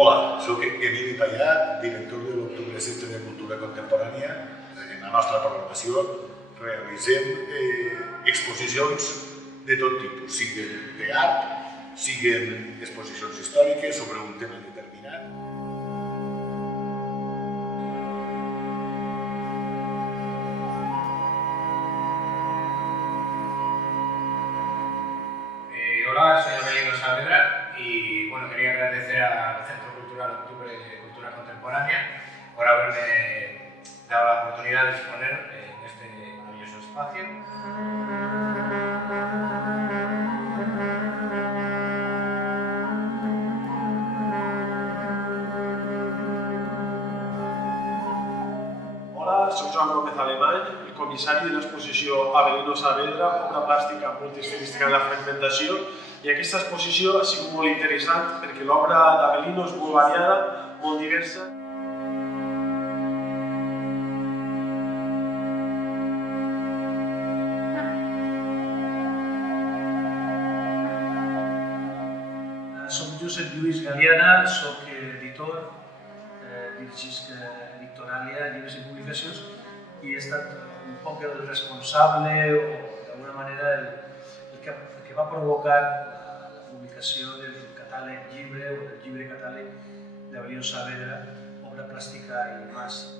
Hola, soc Emili Payà, director de l'Octubre Centre de Cultura Contemporània. En la nostra programació realitzem exposicions de tot tipus, siguin d'art, siguin exposicions històriques sobre un tema determinat. Hola, soy Avelino Saavedra y quería agradecer al Centro Cultural Octubre de Cultura Contemporánea por haberme dado la oportunidad de exponer en este maravilloso espacio. Hola, soc Joan Gómez Alemany, el comissari de l'exposició Avelino Saavedra, obra plàstica multiestilística de la fragmentació, i aquesta exposició ha sigut molt interessant perquè l'obra d'Avelino és molt variada, molt diversa. Soc Josep Lluís Galiana, soc editor, dirigisc Victoràlia, llibres i publicacions, i he estat un poc el responsable o d'alguna manera el que va provocar la publicació del catàleg llibre o del llibre catàleg d'Avelino Saavedra, obra plàstica i mas.